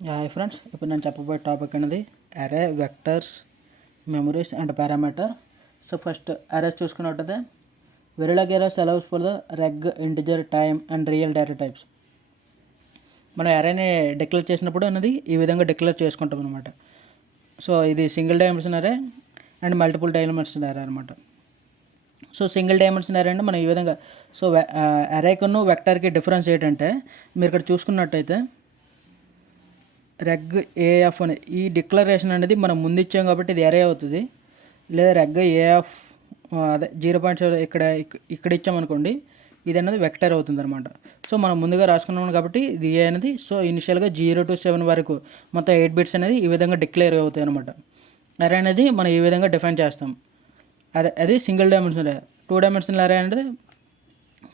Hi friends, ఇప్పుడు నేను చెప్పబోయే టాపిక్ అనేది array, vectors, memories and parameter. So first arrays చూసుకున్నట్టయితే Verilog arrays allows for the reg, integer, time and real data types. మనం అరేని declare చేసినప్పుడు అనేది ఈ విధంగా డిక్లేర్ చేసుకుంటాం అనమాట. సో ఇది సింగిల్ డైమెన్షన్ అరే అండ్ మల్టిపుల్ డైమెన్షన్ అరే అనమాట. సో సింగిల్ డైమెన్షన్ అరే అంటే మనం ఈ విధంగా, సో అరేకును వెక్టర్కి డిఫరెన్స్ ఏంటంటే మీరు ఇక్కడ చూసుకున్నట్టయితే రెగ్ ఏఎఫ్ అని ఈ డిక్లరేషన్ అనేది మనం ముందు ఇచ్చాం కాబట్టి ఇది అరే అవుతుంది. లేదా రెగ్ ఏఎఫ్ అదే 0.7 ఇక్కడ ఇచ్చామనుకోండి, ఇది అనేది వెక్టర్ అవుతుంది అనమాట. సో మనం ముందుగా రాసుకున్నాం కాబట్టి ఇది ఏ అనేది, సో ఇనిషియల్గా 0 to 7 వరకు మొత్తం 8 బిట్స్ అనేది ఈ విధంగా డిక్లేర్ అవుతాయి అనమాట. అరే అనేది మనం ఈ విధంగా డిఫైన్ చేస్తాం. అది సింగిల్ డైమెన్షన్ అరే. 2 డైమెన్షనల్ అరే అనేది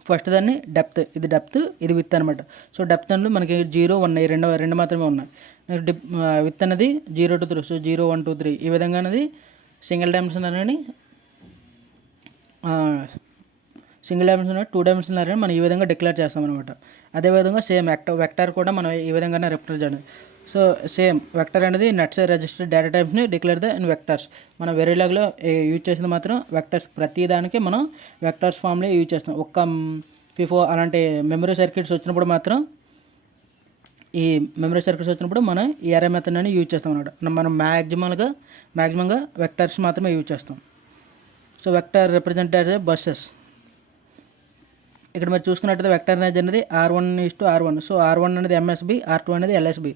ఫస్ట్ దాన్ని డెప్త్, ఇది డెప్త్, ఇది విత్ అనమాట. సో డెప్త్ అనేది మనకి 0, 1 రెండు మాత్రమే ఉన్నాయి. విత్ అనేది 0 to 3, సో 0, 1, 2, 3 ఈ విధంగా అనేది సింగిల్ డైమెన్షన్ అనేది సింగిల్ డైమెన్షన్ 2 డైమెన్షన్ అరే మనం ఈ విధంగా డిక్లేర్ చేస్తాం అనమాట. అదేవిధంగా సేమ్ వెక్టర్ కూడా మనం ఈ విధంగానే రిప్రజెంట్. సో సేమ్ వెక్టర్ అనేది నెట్స్ రిజిస్టర్ డేటా టైప్స్ని డిక్లేర్ ద ఇన్ వెక్టర్స్. మనం వెరీలాగ్లో యూజ్ చేసింది మాత్రం వెక్టర్స్. ప్రతి దానికి మనం వెక్టర్స్ ఫామ్లో యూజ్ చేస్తాం. ఒక్క ఫిఫో అలాంటి మెమరీ సర్క్యూట్స్ వచ్చినప్పుడు మాత్రం, ఈ మెమరీ సర్క్యూట్స్ వచ్చినప్పుడు మనం ఈ అరే మెథడ్ అని యూజ్ చేస్తాం అనమాట. మనం మ్యాక్సిమంగా వెక్టర్స్ మాత్రమే యూజ్ చేస్తాం. So vector represent as buses. ఇక్కడ మీరు చూసుకున్నట్టయితే వెక్టర్ అనేది R1:R1. సో R1 అనేది MSB, R2 అనేది LSB.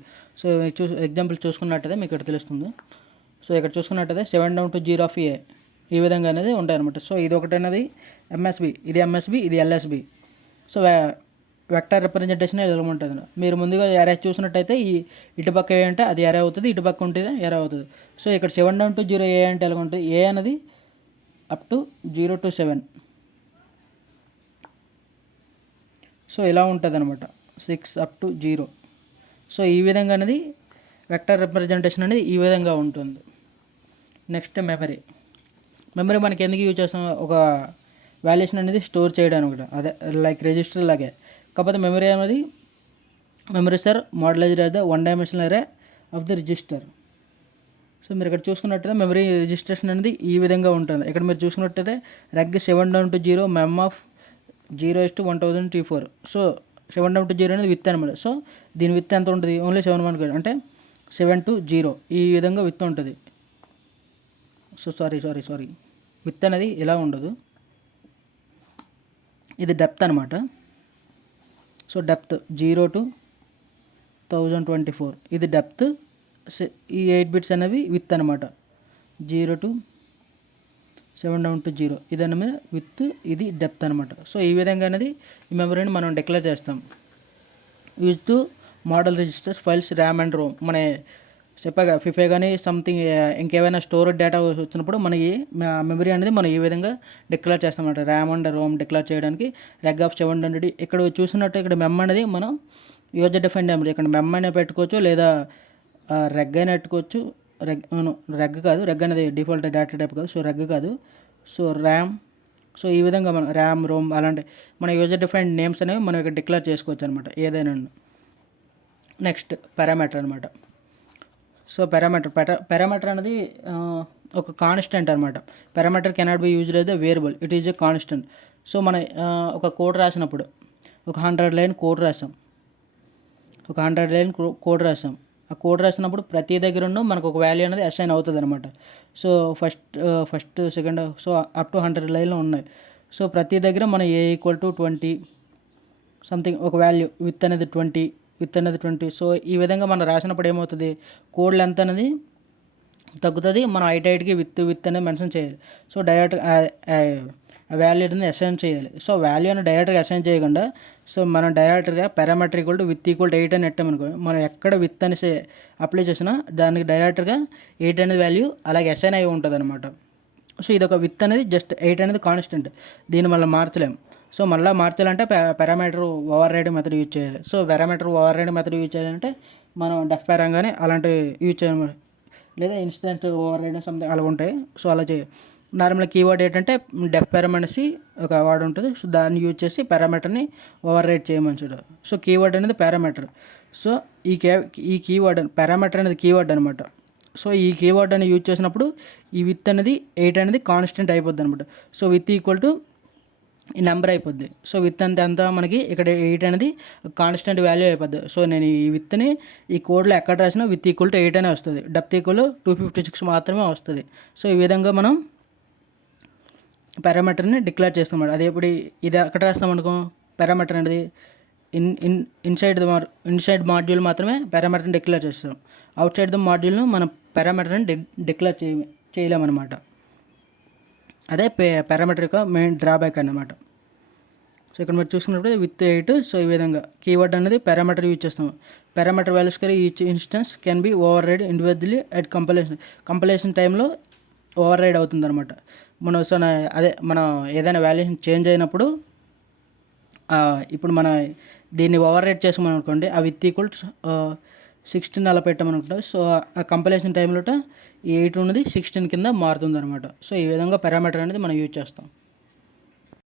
సో ఎగ్జాంపుల్ చూసుకున్నట్టయితే మీకు ఇక్కడ తెలుస్తుంది. సో ఇక్కడ చూసుకున్నట్టయితే 7 down to 0 of A ఈ విధంగా అనేది ఉంటాయి అనమాట. సో ఇది ఒకటి అనేది MSB, ఇది MSB, ఇది LSB. సో వెక్టర్ రిప్రజెంటేషన్ ఎలా ఉంటుంది. మీరు ముందుగా అరే చూసినట్టయితే ఈ ఇటుపక్క ఏ అంటే అది అరే అవుతుంది, ఇటుపక్క ఉంటుంది అరే అవుతుంది. సో ఇక్కడ 7 down to 0 A అంటే ఎలా ఉంటుంది, ఏ అనేది అప్ టు 0 to 7. సో ఇలా ఉంటుంది అనమాట, 6 up to 0. సో ఈ విధంగా అనేది వెక్టర్ రిప్రజెంటేషన్ అనేది ఈ విధంగా ఉంటుంది. నెక్స్ట్ మెమరీ మనకి ఎందుకు యూజ్ చేస్తాం, ఒక వాల్యుయేషన్ అనేది స్టోర్ చేయడానికి, అదే లైక్ రిజిస్టర్ లాగే. కాకపోతే మెమరీ అనేది sir modelised as the 1 dimensional array of the register. So మీరు ఇక్కడ చూసుకున్నట్టయితే మెమరీ రిజిస్ట్రేషన్ అనేది ఈ విధంగా ఉంటుంది. ఇక్కడ మీరు చూసుకున్నట్టయితే reg 7 down to 0 mem of 0:1000 T4. So 7 down to 0 అనేది విత్ అనమాట. సో దీని విత్ ఎంత ఉంటుంది, ఓన్లీ 7 అంటే 7 to 0 ఈ విధంగా విత్ ఉంటుంది. సో సారీ విత్ అనేది ఇలా ఉండదు, ఇది డెప్త్ అనమాట. సో డెప్త్ 0 to 1024 ఇది డెప్త్. ఈ 8 బిట్స్ అనేవి విత్ అనమాట. 0 to 7 down to 0 ఇదన్నమాట విత్, ఇది డెప్త్ అనమాట. సో ఈ విధంగా అనేది ఈ మెమరీని మనం డిక్లేర్ చేస్తాం. Use to model registers files RAM and Rome. మన చెప్పాగా ఫిఫే కానీ సంథింగ్ ఇంకేమైనా స్టోర్ డేటా వచ్చినప్పుడు మనకి మెమరీ అనేది మనం ఈ విధంగా డిక్లేర్ చేస్తాం అన్నమాట. ర్యామ్ అండ్ రోమ్ డిక్లేర్ చేయడానికి రెగ్ ఆఫ్ 700. ఇక్కడ చూసినట్టు ఇక్కడ మెమ్ అనేది మనం యూజర్ డిఫైన్డ్ మెమరీ. ఇక్కడ మెమ్ అయినా పెట్టుకోవచ్చు, లేదా రెగ్ అయినా పెట్టుకోవచ్చు. రెగ్ కాదు, రెగ్ అనేది డిఫాల్ట్ డేటా టైప్ కాదు. సో రెగ్ కాదు, సో ర్యామ్. సో ఈ విధంగా మనం ర్యామ్, రోమ్ అలాంటి మన యూజర్ డిఫైన్డ్ నేమ్స్ అనేవి మనం ఇక్కడ డిక్లేర్ చేసుకోవచ్చు అనమాట ఏదైనా. నెక్స్ట్ పారామీటర్ అనమాట. సో పారామీటర్ అనేది ఒక కాన్స్టెంట్ అనమాట. Parameter cannot be used as the variable, it is a constant. So మన ఒక కోడ్ రాసినప్పుడు ఒక 100 line కోడ్ రాసాం, ఆ కోడ్ రాసినప్పుడు ప్రతి దగ్గర మనకు ఒక వాల్యూ అనేది అసైన్ అవుతుంది అనమాట. So first second so up to 100 లైన్లు ఉన్నాయి. సో ప్రతి దగ్గర మనం A = 20 సంథింగ్ ఒక వాల్యూ, విత్ అనేది 20. సో ఈ విధంగా మనం రాసినప్పుడు ఏమవుతుంది, కోడ్ లెంత్ అనేది తగ్గుతుంది. మనం ఐటైట్కి విత్ అనేది మెన్షన్ చేయాలి. సో డైరెక్ట్ వాల్యూ అనేది అసైన్ చేయాలి. సో వాల్యూని డైరెక్ట్గా అసైన్ చేయకుండా, సో మనం డైరెక్ట్గా పారామీటర్ విత్ ఈక్వల్ టు 8 అని పెట్టామనుకో, మనం ఎక్కడ విత్ అనేసి అప్లై చేసినా దానికి డైరెక్ట్గా 8 అనేది వాల్యూ అలాగే అసైన్ అయి ఉంటుంది అనమాట. సో ఇది ఒక విత్ అనేది జస్ట్ 8 అనేది కాన్స్టెంట్, దీన్ని మళ్ళీ మార్చలేము. సో మళ్ళీ మార్చాలంటే parameter overriding method use చేయాలి. So parameter overriding method use చేయాలంటే మనం డెఫ్ పారాగానే అలాంటివి యూజ్ చేయాలి, లేదా ఇన్స్టెంట్ ఓవర్ రైడింగ్ సంథింగ్ అలా ఉంటాయి. సో అలా చేయాలి. నార్మల్ కీవర్డ్ ఏంటంటే డెఫ్ పారామీటర్ అనేసి ఒక వర్డ్ ఉంటుంది. సో దాన్ని యూజ్ చేసి పారామీటర్ని ఓవర్ రైడ్ చేయమని చూడాలి. సో కీవర్డ్ అనేది పారామీటర్. సో ఈ కీవర్డ్ పారామీటర్ అనేది కీవర్డ్ అనమాట. సో ఈ కీవర్డ్ అని యూజ్ చేసినప్పుడు ఈ విత్ అనేది 8 అనేది కాన్స్టెంట్ అయిపోద్ది అనమాట. సో విత్ ఈక్వల్ టు ఈ నెంబర్ అయిపోద్ది. సో విత్ అంటే అంత మనకి ఇక్కడ 8 అనేది కాన్స్టెంట్ వాల్యూ అయిపోద్ది. సో నేను ఈ విత్ని ఈ కోడ్లో ఎక్కడ రాసినా విత్ ఈక్వల్ టు 8 అనే వస్తుంది. డెప్త్ ఈక్వల్ 256 మాత్రమే వస్తుంది. సో ఈ విధంగా మనం పారామీటర్ని డిక్లేర్ చేస్తాం. అదే ఇప్పుడు ఇది ఎక్కడ రాస్తాం అనుకో పారామీటర్ అనేది ఇన్సైడ్ మాడ్యూల్ మాత్రమే పారామీటర్ని డిక్లేర్ చేస్తాం. అవుట్ సైడ్ ద మాడ్యూల్ను మనం పారామీటర్ని డిక్లేర్ చేయలేమన్నమాట. అదే పారామీటర్ యొక్క మెయిన్ డ్రాబ్యాక్ అన్నమాట. సో ఇక్కడ మీరు చూసుకున్నప్పుడు విత్ 8. సో ఈ విధంగా కీవర్డ్ అనేది పారామీటర్ యూజ్ చేస్తాం. Parameter values carry each instance can be override individually at compilation టైంలో ఓవర్ రైడ్ అవుతుంది అనమాట. మనం ఏదైనా వాల్యూషన్ చేంజ్ అయినప్పుడు ఇప్పుడు మనం దీన్ని ఓవర్ రైడ్ చేసామని అనుకోండి, ఆ విత్ ఈక్వల్ 16 అలా పెట్టామనుకుంటా. సో ఆ కంపైలేషన్ టైంలో ఈ 8 ఉన్నది 16 కింద మారుతుంది అనమాట. సో ఈ విధంగా పారామీటర్ అనేది మనం యూజ్ చేస్తాం.